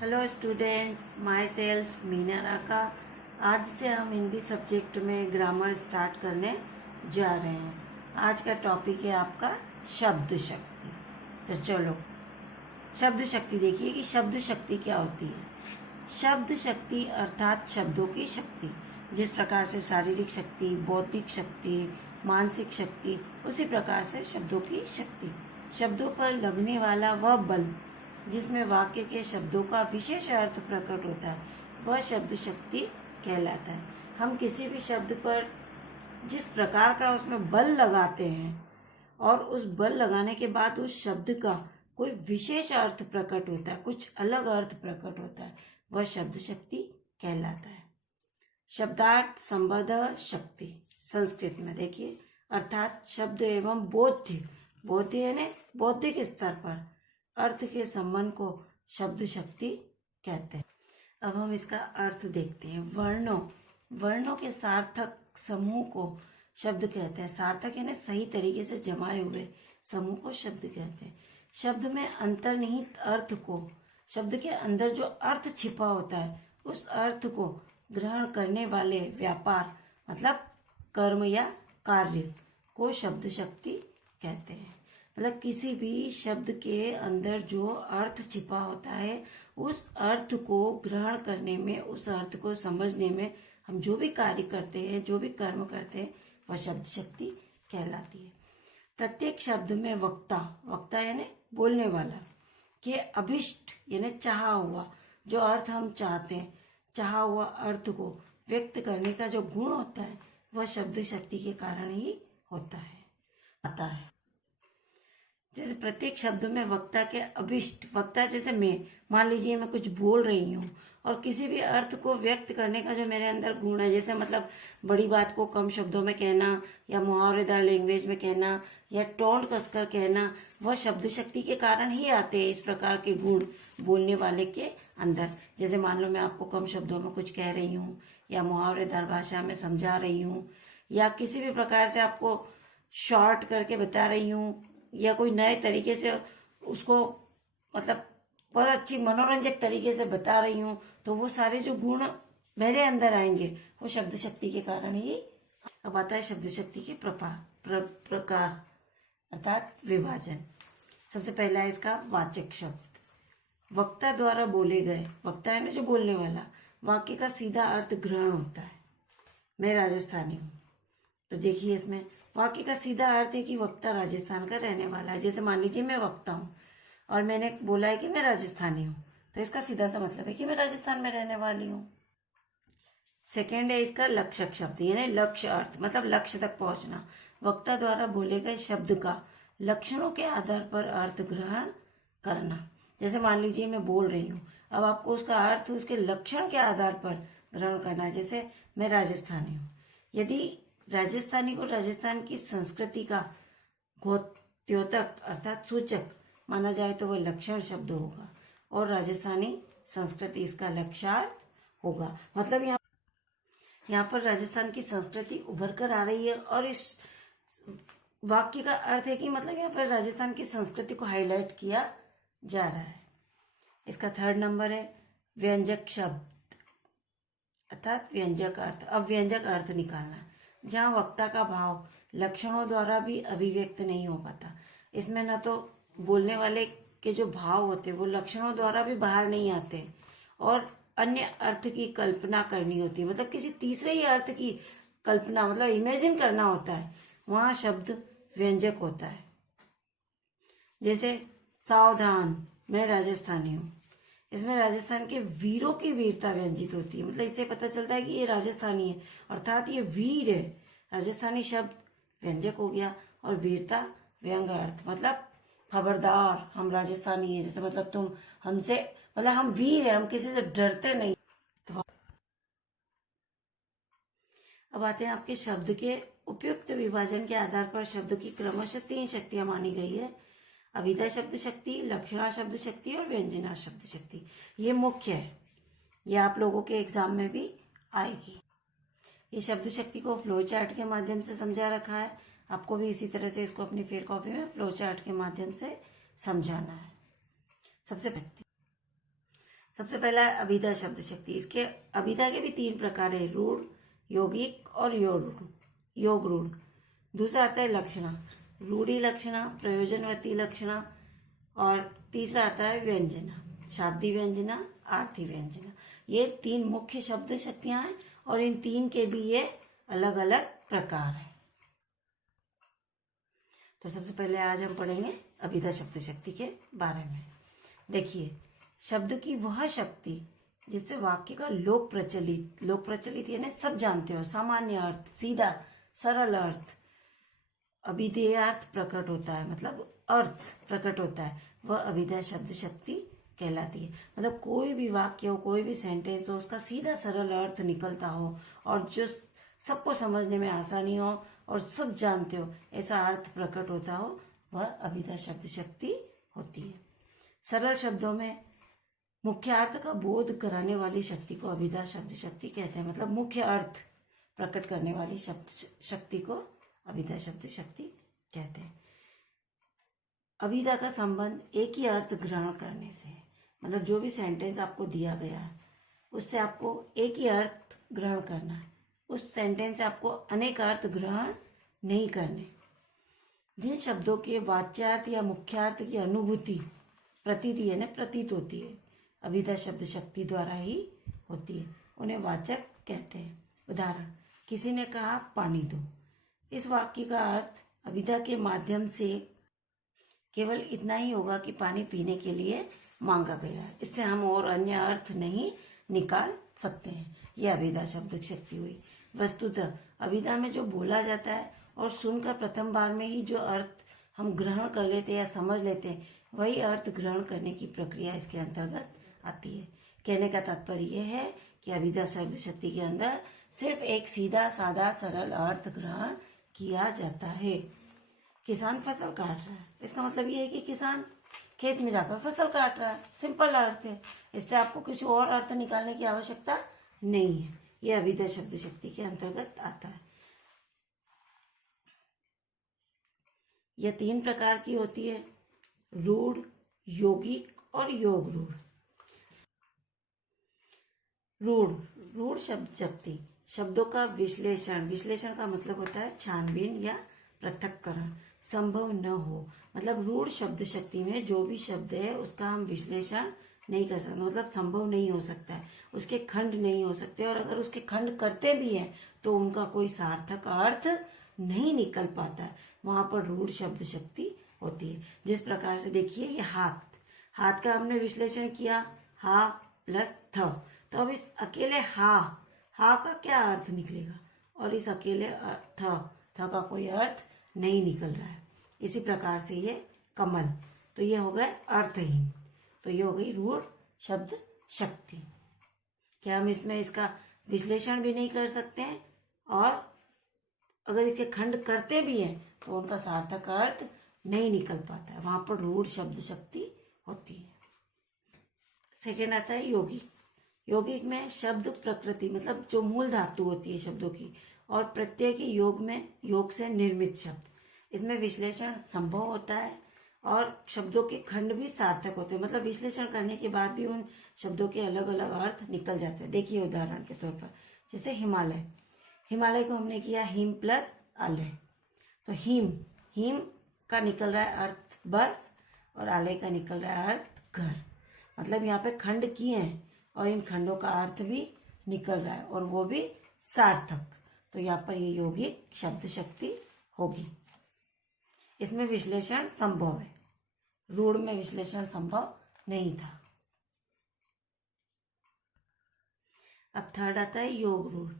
Hello students, myself Meena Raka. आज से हम हिंदी सब्जेक्ट में ग्रामर स्टार्ट करने जा रहे हैं। आज का टॉपिक है आपका शब्द शक्ति। तो चलो शब्द शक्ति देखिए कि शब्द शक्ति क्या होती है। शब्द शक्ति अर्थात शब्दों की शक्ति। जिस प्रकार से शारीरिक शक्ति, बौद्धिक शक्ति, मानसिक शक्ति, उसी प्रकार से शब्दों की शक्ति। शब्दों पर लगने वाला वह बल जिसमें वाक्य के शब्दों का विशेष अर्थ प्रकट होता है, वह शब्द शक्ति कहलाता है। हम किसी भी शब्द पर जिस प्रकार का उसमें बल लगाते हैं और उस बल लगाने के बाद उस शब्द का कोई विशेष अर्थ प्रकट होता है, कुछ अलग अर्थ प्रकट होता है, वह शब्द शक्ति कहलाता है। शब्दार्थ संबंध शक्ति संस्कृत में देखिए, अर्थात शब्द एवं बोध्य यानी बौद्धिक स्तर पर अर्थ के संबंध को शब्द शक्ति कहते हैं। अब हम इसका अर्थ देखते हैं। वर्णों के सार्थक समूह को शब्द कहते हैं। सार्थक यानी सही तरीके से जमाए हुए समूह को शब्द कहते हैं। शब्द में अंतर्निहित अर्थ को, शब्द के अंदर जो अर्थ छिपा होता है, उस अर्थ को ग्रहण करने वाले व्यापार मतलब कर्म या कार्य को शब्द शक्ति कहते हैं। मतलब किसी भी शब्द के अंदर जो अर्थ छिपा होता है, उस अर्थ को ग्रहण करने में, उस अर्थ को समझने में हम जो भी कार्य करते हैं, जो भी कर्म करते हैं, वह शब्द शक्ति कहलाती है। प्रत्येक शब्द में वक्ता यानी बोलने वाला के अभिष्ट यानी चाहा हुआ जो अर्थ हम चाहते हैं, चाहा हुआ अर्थ को व्यक्त करने का जो गुण होता है, वह शब्द शक्ति के कारण ही आता है। जैसे प्रत्येक शब्द में वक्ता के अभिष्ट, वक्ता जैसे मैं, मान लीजिए मैं कुछ बोल रही हूँ और किसी भी अर्थ को व्यक्त करने का जो मेरे अंदर गुण है, जैसे मतलब बड़ी बात को कम शब्दों में कहना या मुहावरेदार लैंग्वेज में कहना या टोन कसकर कहना, वह शब्द शक्ति के कारण ही आते हैं। इस प्रकार के गुण बोलने वाले के अंदर, जैसे मान लो मैं आपको कम शब्दों में कुछ कह रही हूँ या मुहावरेदार भाषा में समझा रही हूँ या किसी भी प्रकार से आपको शॉर्ट करके बता रही हूँ या कोई नए तरीके से उसको मतलब बहुत अच्छी मनोरंजक तरीके से बता रही हूँ, तो वो सारे जो गुण मेरे अंदर आएंगे वो शब्द शक्ति के कारण ही। अब आता है शब्द शक्ति के प्रकार अर्थात विभाजन। सबसे पहला है इसका वाचक शब्द। वक्ता द्वारा बोले गए, वक्ता है ना जो बोलने वाला, वाक्य का सीधा अर्थ ग्रहण होता है। मैं राजस्थानी हूँ, तो देखिए इसमें वाक्य का सीधा अर्थ है कि वक्ता राजस्थान का रहने वाला है। जैसे मान लीजिए मैं वक्ता हूँ और मैंने बोला है कि मैं राजस्थानी हूँ, तो इसका सीधा सा मतलब है कि मैं राजस्थान में रहने वाली हूँ। सेकेंड है इसका लक्षक शब्द, यानी लक्ष्य अर्थ मतलब लक्ष्य तक पहुंचना। वक्ता द्वारा बोले गए शब्द का लक्षणों के आधार पर अर्थ ग्रहण करना। जैसे मान लीजिए मैं बोल रही हूँ, अब आपको उसका अर्थ उसके लक्षण के आधार पर ग्रहण करना है। जैसे मैं राजस्थानी हूँ, यदि राजस्थानी को राजस्थान की संस्कृति का द्योतक अर्थात सूचक माना जाए तो वह लक्षण शब्द होगा और राजस्थानी संस्कृति इसका लक्षार्थ होगा। मतलब यहाँ पर राजस्थान की संस्कृति उभर कर आ रही है और इस वाक्य का अर्थ है कि मतलब यहाँ पर राजस्थान की संस्कृति को हाईलाइट किया जा रहा है। इसका थर्ड नंबर है व्यंजक शब्द अर्थात व्यंजक अर्थ। अब व्यंजक अर्थ निकालना, जहाँ वक्ता का भाव लक्षणों द्वारा भी अभिव्यक्त नहीं हो पाता। इसमें ना तो बोलने वाले के जो भाव होते वो लक्षणों द्वारा भी बाहर नहीं आते और अन्य अर्थ की कल्पना करनी होती है, मतलब किसी तीसरे ही अर्थ की कल्पना मतलब इमेजिन करना होता है, वहाँ शब्द व्यंजक होता है। जैसे सावधान, मैं राजस्थानी हूँ, इसमें राजस्थान के वीरों की वीरता व्यंजित होती है। मतलब इससे पता चलता है कि ये राजस्थानी है अर्थात ये वीर है। राजस्थानी शब्द व्यंजक हो गया और वीरता व्यंग अर्थ मतलब खबरदार हम राजस्थानी है, जैसे मतलब तुम हमसे मतलब हम वीर है, हम किसी से डरते नहीं। तो अब आते हैं आपके शब्द के उपयुक्त विभाजन के आधार पर शब्द की क्रमशः 3 शक्तियां मानी गई है। अभिधा शब्द शक्ति, लक्षणा शब्द शक्ति और व्यंजना शब्द शक्ति। ये मुख्य है, ये आप लोगों के एग्जाम में भी आएगी। ये शब्द शक्ति को फ्लो चार्ट के माध्यम से समझा रखा है। आपको भी इसी तरह से इसको अपनी फेयर कॉपी में फ्लो चार्ट के माध्यम से समझाना है। सबसे पहला है अभिधा शब्द शक्ति। इसके अभिधा के भी 3 प्रकार है, रूढ़, यौगिक और योग रूढ़। दूसरा आता है लक्षणा, रूढ़ी लक्षणा, प्रयोजनवती लक्षणा, और तीसरा आता है व्यंजना, शाब्दी व्यंजना, आर्थी व्यंजना। ये 3 मुख्य शब्द शक्तियां हैं और इन 3 के भी ये अलग अलग प्रकार हैं। तो सबसे पहले आज हम पढ़ेंगे अभिधा शब्द शक्ति के बारे में। देखिए, शब्द की वह शक्ति जिससे वाक्य का लोक प्रचलित यानी सब जानते हो, सामान्य अर्थ, सीधा सरल अर्थ, अभिधेय अर्थ प्रकट होता है, मतलब अर्थ प्रकट होता है, वह अभिधा शब्द शक्ति कहलाती है। मतलब कोई भी वाक्य हो, कोई भी सेंटेंस हो, उसका सीधा सरल अर्थ निकलता हो और जो सबको समझने में आसानी हो और सब जानते हो ऐसा अर्थ प्रकट होता हो, वह अभिधा शब्द शक्ति होती है। सरल शब्दों में मुख्य अर्थ का बोध कराने वाली शक्ति को अभिधा शब्द शक्ति कहते हैं। मतलब मुख्य अर्थ प्रकट करने वाली शक्ति को अभिधा शब्द शक्ति कहते हैं। अभिधा का संबंध एक ही अर्थ ग्रहण करने से है। मतलब जो भी सेंटेंस आपको दिया गया है उससे आपको एक ही अर्थ ग्रहण करना है, उस सेंटेंस से आपको अनेक अर्थ ग्रहण नहीं करने। जिन शब्दों के वाच्यार्थ या मुख्यार्थ की अनुभूति प्रतीत होती है, अभिधा शब्द शक्ति द्वारा ही होती है, उन्हें वाचक कहते हैं। उदाहरण, किसी ने कहा पानी दो। इस वाक्य का अर्थ अभिधा के माध्यम से केवल इतना ही होगा कि पानी पीने के लिए मांगा गया है, इससे हम और अन्य अर्थ नहीं निकाल सकते हैं। यह अभिधा शब्द शक्ति हुई। वस्तुतः अभिधा में जो बोला जाता है और सुनकर प्रथम बार में ही जो अर्थ हम ग्रहण कर लेते हैं या समझ लेते हैं, वही अर्थ ग्रहण करने की प्रक्रिया इसके अंतर्गत आती है। कहने का तात्पर्य यह है कि अभिधा शब्द शक्ति के अंदर सिर्फ एक सीधा साधा सरल अर्थ ग्रहण किया जाता है। किसान फसल काट रहा है, इसका मतलब ये है कि किसान खेत में जाकर फसल काट रहा है, सिंपल अर्थ है। इससे आपको किसी और अर्थ निकालने की आवश्यकता नहीं है। यह अभिधा शब्द शक्ति के अंतर्गत आता है। यह 3 प्रकार की होती है, रूढ़, यौगिक और योग रूढ़। रूढ़ शब्द शक्ति शब्दों का विश्लेषण का मतलब होता है छानबीन या पृथक्करण संभव न हो। मतलब रूढ़ शब्द शक्ति में जो भी शब्द है उसका हम विश्लेषण नहीं कर सकते, मतलब संभव नहीं हो सकता है, उसके खंड नहीं हो सकते, और अगर उसके खंड करते भी हैं तो उनका कोई सार्थक अर्थ नहीं निकल पाता है। वहां पर रूढ़ शब्द शक्ति होती है। जिस प्रकार से देखिए, ये हाथ का हमने विश्लेषण किया, हा प्लस थ, तो अब इस अकेले हा का क्या अर्थ निकलेगा, और इस अकेले थ का कोई अर्थ नहीं निकल रहा है। इसी प्रकार से ये कमल, तो ये हो गए अर्थहीन, तो ये हो गई रूढ़ शब्द शक्ति। क्या हम इसमें इसका विश्लेषण भी नहीं कर सकते हैं, और अगर इसके खंड करते भी हैं तो उनका सार्थक अर्थ नहीं निकल पाता है, वहां पर रूढ़ शब्द शक्ति होती है। सेकेंड आता है यौगिक में शब्द प्रकृति, मतलब जो मूल धातु होती है शब्दों की, और प्रत्यय के योग से निर्मित शब्द, इसमें विश्लेषण संभव होता है और शब्दों के खंड भी सार्थक होते हैं। मतलब विश्लेषण करने के बाद भी उन शब्दों के अलग अलग अर्थ निकल जाते हैं। देखिए उदाहरण के तौर पर, जैसे हिमालय को हमने किया हिम प्लस आलय, तो हिम का निकल रहा है अर्थ बर्फ, और आलय का निकल रहा है अर्थ घर। मतलब यहाँ पे खंड किए हैं और इन खंडों का अर्थ भी निकल रहा है और वो भी सार्थक, तो यहाँ पर ये यौगिक शब्द शक्ति होगी। इसमें विश्लेषण संभव है, रूढ़ में विश्लेषण संभव नहीं था। अब थर्ड आता है योग रूढ़।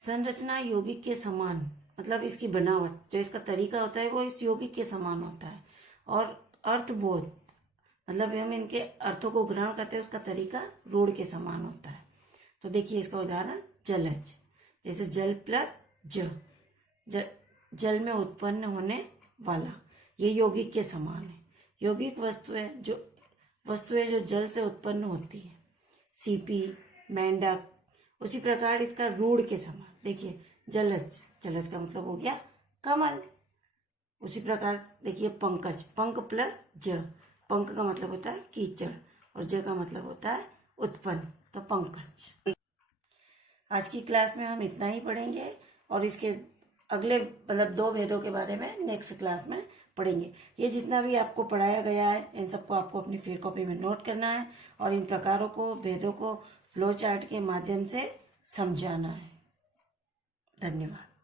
संरचना यौगिक के समान, मतलब इसकी बनावट, जो इसका तरीका होता है वो इस यौगिक के समान होता है, और अर्थबोध, मतलब हम इनके अर्थों को ग्रहण करते हैं, उसका तरीका रूढ़ के समान होता है। तो देखिए इसका उदाहरण जलज, जैसे जल प्लस जल में उत्पन्न होने वाला, ये यौगिक के समान है। यौगिक वस्तुएं जो जल से उत्पन्न होती है, सीपी, मेंढक, उसी प्रकार इसका रूढ़ के समान। देखिए जलज का मतलब हो गया कमल। उसी प्रकार देखिए पंकज, पंक प्लस ज, पंक का मतलब होता है कीचड़ और ज का मतलब होता है उत्पन्न, तो पंकज। आज की क्लास में हम इतना ही पढ़ेंगे और इसके अगले मतलब 2 भेदों के बारे में नेक्स्ट क्लास में पढ़ेंगे। ये जितना भी आपको पढ़ाया गया है इन सबको आपको अपनी फेयर कॉपी में नोट करना है और इन प्रकारों को, भेदों को फ्लो चार्ट के माध्यम से समझाना है। धन्यवाद।